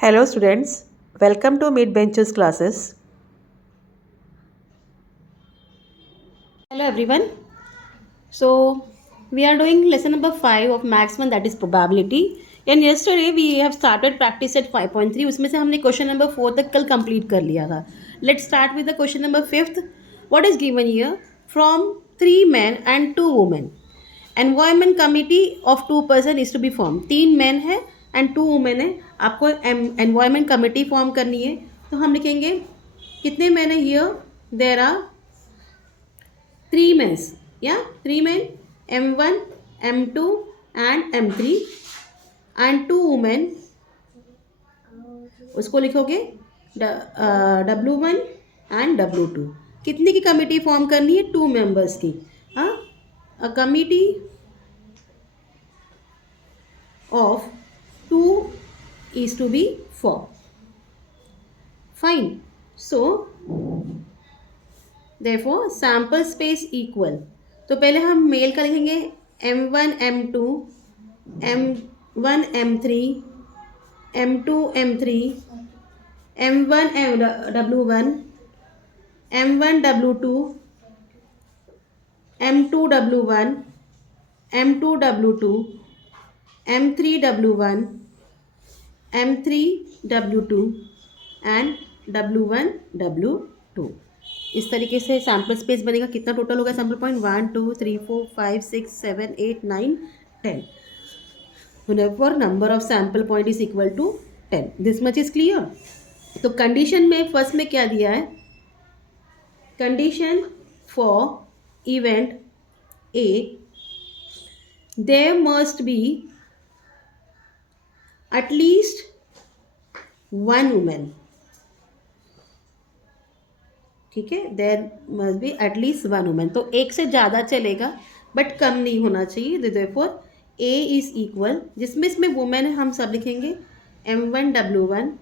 Hello students, welcome to Mid Benches classes. Hello everyone. So we are doing lesson number 5 of Max 1, that is probability. And yesterday we have started practice at 5.3. उसमें से हमने question number 4 तक कल complete कर लिया था. Let's start with the question number 5th. What is given here? From 3 men and 2 women. Environment committee of 2 person is to be formed. 3 men है and 2 women है. आपको environment committee form करनी है. तो हम लिखेंगे कितने men है here? There are 3 men. Yeah, 3 men, M1, M2 and M3 and 2 women. उसको लिखोगे W1 and W2. कितने की कमिटी फॉर्म करनी है? 2 मेंबर्स की. हाँ, a committee of 2 is to be formed. Fine. So therefore sample space equal. तो पहले हम मेल का लिखेंगे M1 M2 M1 M3 M2 M3 M1 W1 M1 W2 M2 W1 M2 W2 M3 W1 M3 W2 and W1 W2. इस तरीके से sample space बनेगा. कितना टोटल होगा sample point? 1 2 3 4 5 6 7 8 9 10. Whenever number of sample point is equal to 10. This much is clear. तो condition में first में क्या दिया है? Condition for event A, there must be at least 1 women. ठीक है, there must be at least 1 women. तो एक से ज़्यादा चलेगा बट कम नहीं होना चाहिए. देयरफॉर ए इज इक्वल, जिसमें इसमें वुमेन है हम सब लिखेंगे M1 W1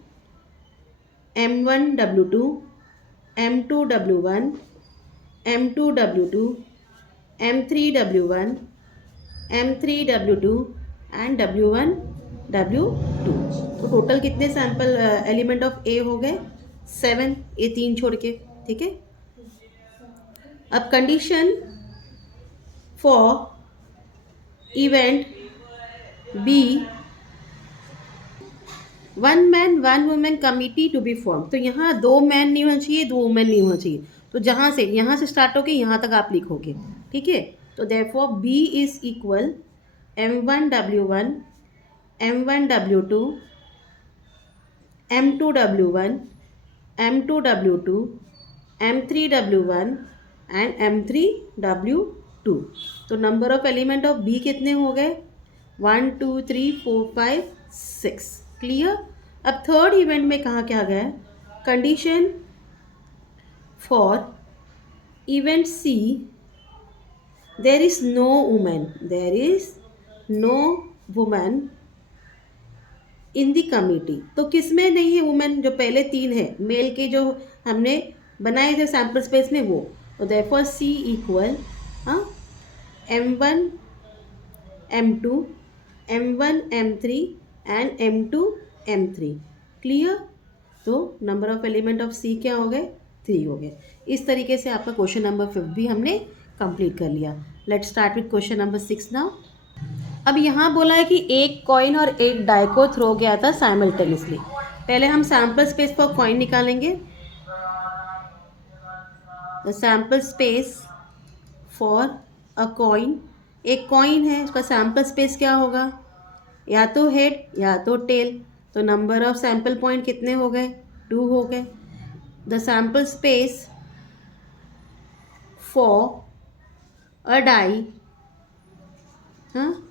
M1 W2 M2 W1 M2 W2 M3 W1 M3 W2 and W1 W2. तो टोटल कितने सैम्पल एलिमेंट ऑफ ए हो गए? 7. ए 3 छोड़ के. ठीक है. अब condition for event B, 1 man 1 women committee to be form. तो यहाँ 2 मैन नहीं होना चाहिए, 2 वुमेन नहीं होना चाहिए. तो यहाँ से स्टार्ट होके यहाँ तक आप लिखोगे. ठीक है. तो therefore B is equal M1 W1 M1 W2 M2 W1 M2 W2 M3 W1 and M3 W2. तो number of element of B कितने हो गए? 1 2 3 4 5 6. क्लियर. अब थर्ड इवेंट में कहाँ क्या गया? Condition for event C, there is no women, there is no women in the committee. तो किस में नहीं है वुमेन? जो पहले 3 है मेल के जो हमने बनाए थे सैम्पल स्पेस में वो. तो therefore C equal M1 M2 M1 M3 and M2 M3. Clear. तो number of element of C क्या हो गए? 3 हो गए. इस तरीके से आपका क्वेश्चन नंबर 5 भी हमने कंप्लीट कर लिया. Let's start with question number 6 now. अब यहाँ बोला है कि एक कॉइन और एक डाई को थ्रो गया था साइमल्टेनियसली. पहले हम सैम्पल स्पेस फॉर कॉइन निकालेंगे. The sample space for a coin, एक कॉइन है उसका सैम्पल स्पेस क्या होगा? या तो हेड या तो टेल. तो नंबर ऑफ सैम्पल पॉइंट कितने हो गए? 2 हो गए. The sample space for a die, हाँ,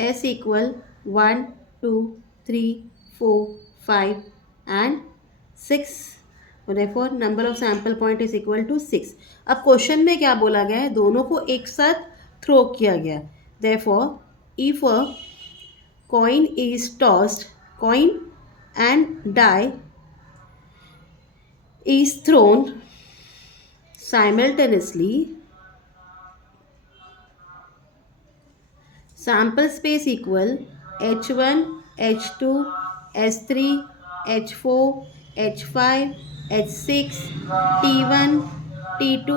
S equal 1 2 3 4 5 and 6. therefore number of sample point is equal to 6. अब क्वेश्चन में क्या बोला गया है? दोनों को एक साथ थ्रो किया गया. therefore if a coin is tossed, coin and die is thrown simultaneously, sample space equal H1 H2 S3 H4, H5, H6, T1, T2,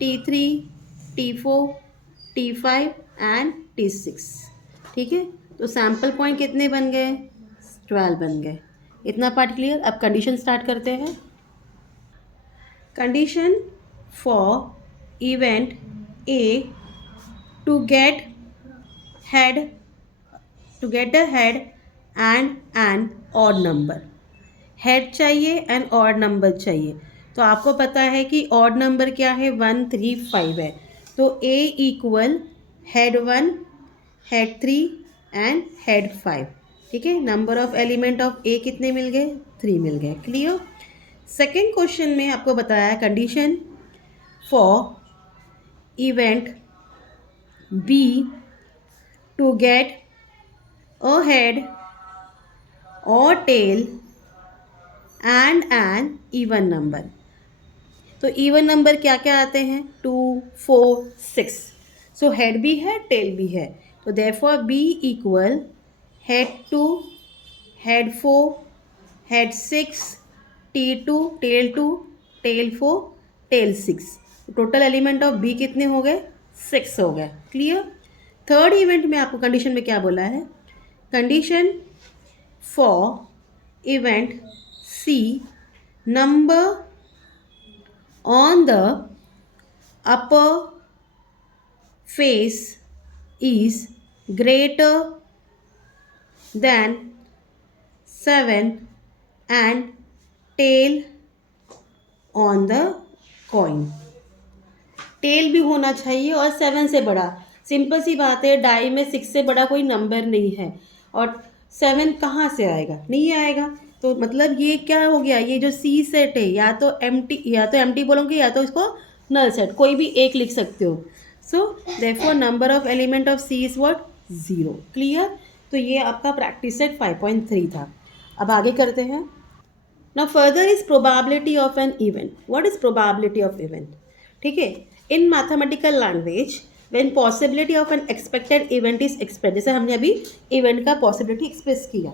T3, T4, T5 and T6। ठीक है, तो सैम्पल पॉइंट कितने बन गए? 12 बन गए। इतना पार्ट क्लियर। अब कंडीशन स्टार्ट करते हैं। Condition for event A to get head the head and an odd number. Head चाहिए एंड ऑड नंबर चाहिए। तो आपको पता है कि ऑड नंबर क्या है? 1, 3, 5 है। तो A equal head 1, head 3 and head 5। ठीक है, number of element of A कितने मिल गए? 3 मिल गए। क्लियर। सेकेंड क्वेश्चन में आपको बताया condition for event B to get a head और tail and an even number. तो इवन नंबर क्या क्या आते हैं? 2, 4, 6। सो हेड भी है, टेल भी है। तो therefore B equal head 2, head 4, head 6, T2, tail 2, tail 4, tail 6। Total element of B कितने हो गए? 6 हो गए। क्लियर। थर्ड इवेंट में आपको कंडीशन में क्या बोला है? Condition for event C, number on the upper face is greater than 7 and tail on the coin। Tail भी होना चाहिए और 7 से बड़ा। सिंपल सी बात है, डाई में 6 से बड़ा कोई नंबर नहीं है और 7 कहाँ से आएगा? नहीं आएगा। तो मतलब ये क्या हो गया? ये जो सी सेट है या तो एम्प्टी बोलोगे या तो इसको नल सेट, कोई भी एक लिख सकते हो। So therefore number of element of C is what? 0। Clear. तो ये आपका प्रैक्टिस सेट 5.3 था। अब आगे करते हैं। Now further is probability of an event. What is probability of event? ठीक है, in mathematical language when possibility of an expected event is express, जैसे हमने अभी इवेंट का पॉसिबिलिटी एक्सप्रेस किया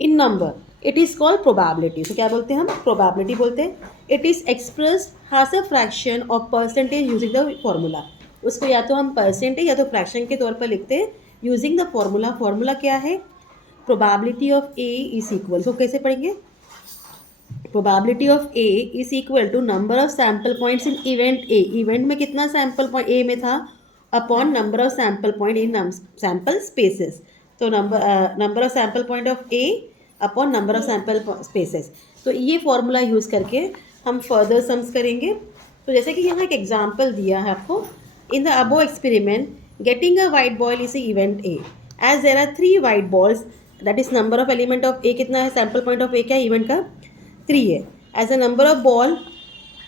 in number, it is called probability. तो क्या बोलते हैं हम? प्रोबेबिलिटी बोलते हैं। It is expressed as a fraction of percentage using the formula. उसको या तो हम परसेंटेज या तो फ्रैक्शन के तौर पर लिखते हैं यूजिंग द फॉर्मूला। फॉर्मूला क्या है? Probability of A is equal, तो कैसे पढ़ेंगे? Probability of A is equal to number of sample points in event A. Event में कितना सैम्पल पॉइंट ए में था? Upon number of sample point in sample spaces. तो number of sample point of A upon number of sample spaces. तो ये formula use करके हम further sums करेंगे। तो जैसे कि यहाँ एक एग्जाम्पल दिया है आपको, in the above experiment getting a white ball is event A, as there are 3 white balls, that is number of element of A कितना है? सैम्पल पॉइंट ऑफ ए क्या है? इवेंट का 3 है। As a number of ball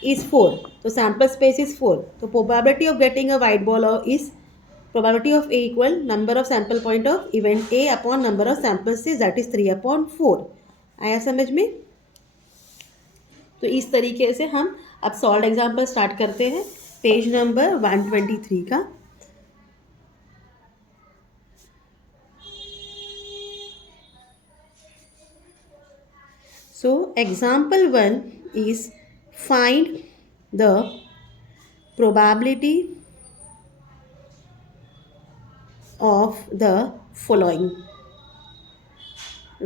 is 4, तो sample space is 4। तो probability of getting a white ball is probability of A equal number of sample point of event A upon number of samples is, that is 3/4। आया समझ में? तो इस तरीके से हम अब सॉल्व एग्जाम्पल स्टार्ट करते हैं पेज नंबर 123 का। So example 1 is find the probability of the following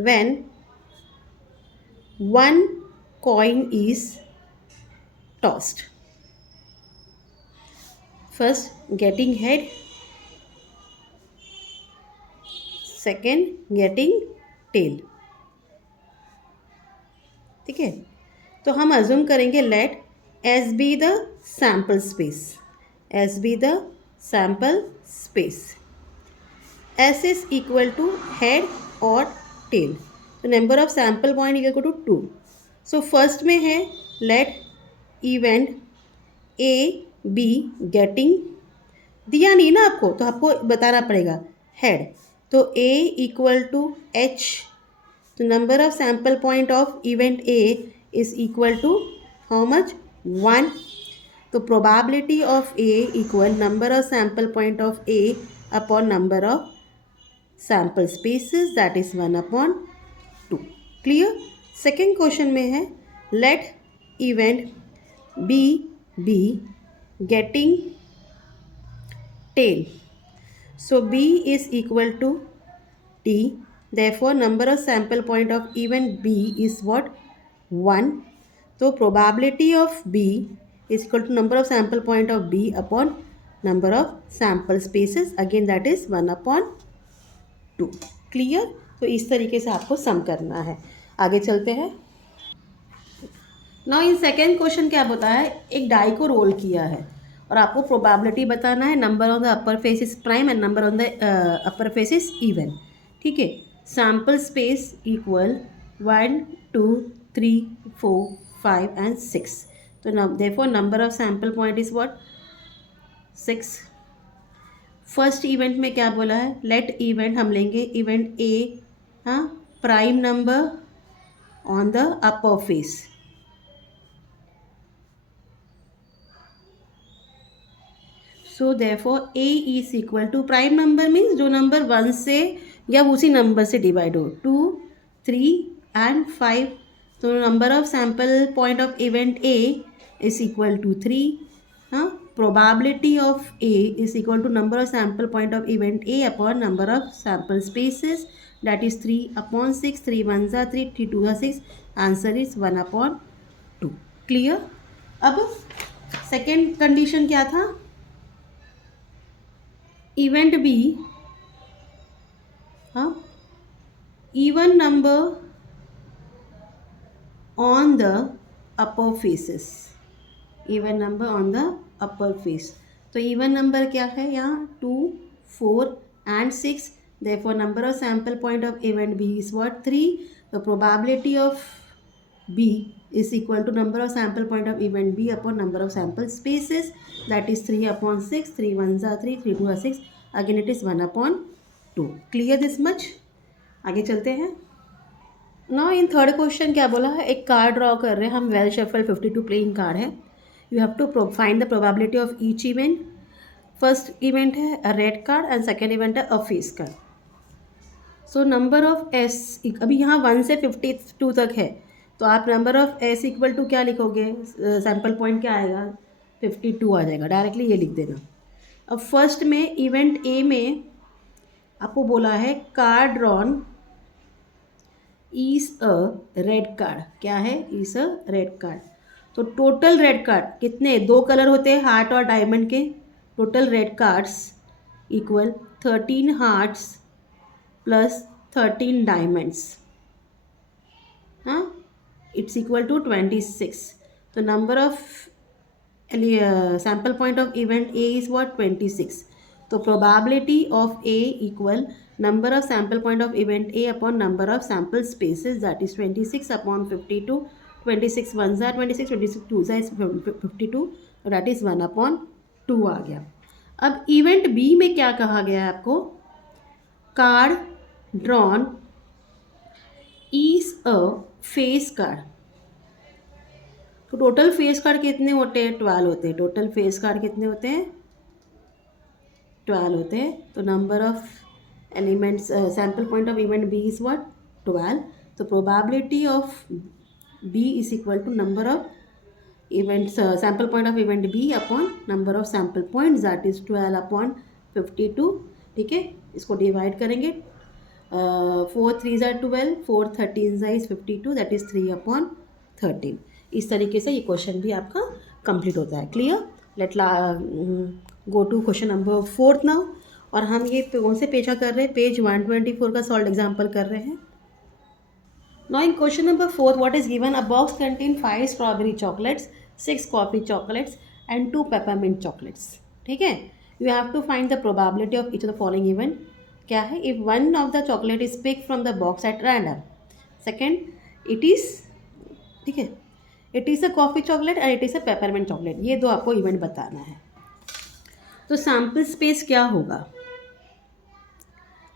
when one coin is tossed. First, getting head, second, getting tail। ठीक है, तो हम अज्यूम करेंगे let S be the sample space, S be the sample space, S is equal to head और tail. तो number of sample point equal to 2। So first में है let event A be getting, दिया नहीं ना आपको तो आपको बताना पड़ेगा हेड। तो ए इक्वल टू एच, तो number of sample point of event A is equal to how much? 1। तो probability of A equal number of sample point of A upon number of sample spaces, that is 1/2। Clear. Second question में है let event B getting tail. So B is equal to T. Therefore, number of sample point of event B is what? 1. So probability of B is equal to number of sample point of B upon number of sample spaces. Again, that is 1 upon 2. Clear? तो इस तरीके से आपको सम करना है. आगे चलते हैं. नाउ इन सेकेंड क्वेश्चन क्या बताया है, एक डाई को रोल किया है और आपको प्रोबेबिलिटी बताना है. Number on the upper face is prime and number on the upper face is even. ठीक है. Sample space equal 1 2 3 4 5 and 6. तो therefore number of sample point is what? 6. First event में क्या बोला है? लेट इवेंट हम लेंगे इवेंट ए, हाँ, prime number on the upper face. So therefore A is equal to prime number means जो number 1 से या उसी नंबर से डिवाइड हो, 2 3 एंड 5. तो number of sample point of event A is equal to 3. हाँ, probability of A is equal to number of sample point of event A upon number of sample spaces, that is 3 upon 6. 3 1 जा 3, 3 2 जा 6. Answer is 1 upon 2. Clear? अब second condition क्या था? Event B, हाँ, even number on the upper faces. Even number on the upper face. तो even number क्या है यहाँ? 2 4 and 6. Therefore number of sample point of event B is what? 3. The probability of B is equal to number of sample point of event B upon number of sample spaces, that is 3 upon 6. 3 1 are 3, 3 2 are 6. Again it is 1 upon 2. Clear this much? आगे चलते हैं. Now in third question क्या बोला है? एक card draw कर रहे हैं हम. वेल शफल 52 प्लेइंग कार्ड है. You have to find the probability of each event. First event है a red card and second event है a face card. So number of S, अभी यहाँ 1 से 52 तक है, तो आप number of S equal to क्या लिखोगे? सैम्पल पॉइंट क्या आएगा? 52 आ जाएगा. डायरेक्टली ये लिख देना. अब फर्स्ट में इवेंट ए में आपको बोला है card drawn is a red card. क्या है? Is a red card. तो टोटल रेड कार्ड कितने? 2 कलर होते हैं, हार्ट और डायमंड के. Total red cards equal 13 hearts plus 13 diamonds. हाँ, it's equal to 26. So number of sample point of event A is what? 26. So probability of A equal number of sample point of event A upon number of sample spaces, that is 26 upon 52. 26 1s are 26, 26 2s is 52. So that is 1 upon 2 आ गया. अब event B में क्या कहा गया है आपको? Card drawn is a face card. तो total face card कितने होते हैं? 12 होते हैं. टोटल फेस कार्ड कितने होते हैं? 12 होते हैं. तो number of elements sample point of event B is what? 12. तो probability of B is equal to number of events sample point of event B upon number of sample point, that is 12 upon 52. ठीक है, इसको divide करेंगे. 4 3s are 12, 4 13s is 52, that is 3 upon 13. इस तरीके से ये question भी आपका कंप्लीट होता है. Clear? Let go to question number 4 now. और हम ये कौन से पेजा कर रहे हैं? पेज 124 का सॉल्व एग्जाम्पल कर रहे हैं. Now in question number 4 what is given? A box contain 5 strawberry chocolates, 6 coffee chocolates and 2 peppermint chocolates. ठीक है. You have to find the probability of each of the following event. क्या है? If one of the chocolate is pick from the box at random. Second, it is, ठीक है, it is a coffee chocolate and it is a peppermint chocolate. ये दो आपको event बताना है. तो सैम्पल स्पेस क्या होगा?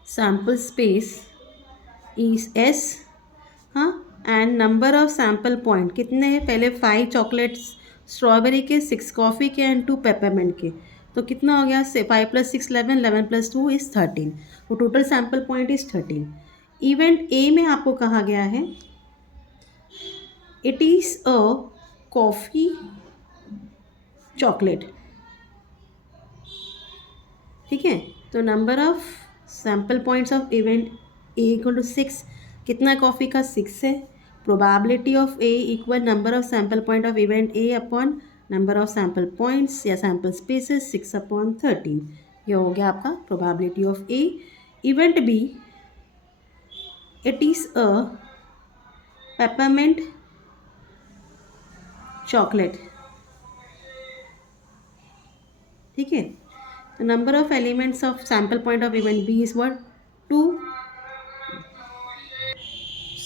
Sample space is S. हाँ, and number of sample point कितने हैं? पहले 5 चॉकलेट्स स्ट्रॉबेरी के, 6 कॉफ़ी के एंड 2 पेपरमिंट के. तो कितना हो गया? 5 + 6 11, 11 + 2 इज़ 13. तो total sample point is 13. Event A में आपको कहा गया है it is a coffee chocolate. ठीक है, तो number of sample points of event A equal to 6, कितना कॉफ़ी का 6 है। Probability of A equal number of sample point of event A upon number of sample points या sample spaces 6/13। ये हो गया आपका probability of A. Event B, it is a peppermint chocolate. ठीक है, तो number of elements of sample point of event B is what 2।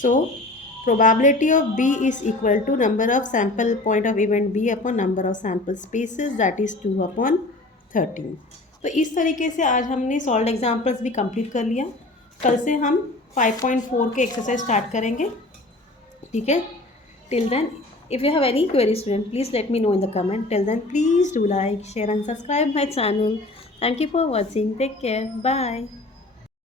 So probability of B is equal to number of sample point of event B upon number of sample spaces, that is 2/13। तो इस तरीके से आज हमने solve examples भी complete कर लिया। कल से हम 5.4 के एक्सरसाइज स्टार्ट करेंगे। ठीक है, till then if you have any query student, please let me know in the comment. Till then, please do like, share and subscribe my channel. Thank you for watching. Take care. Bye.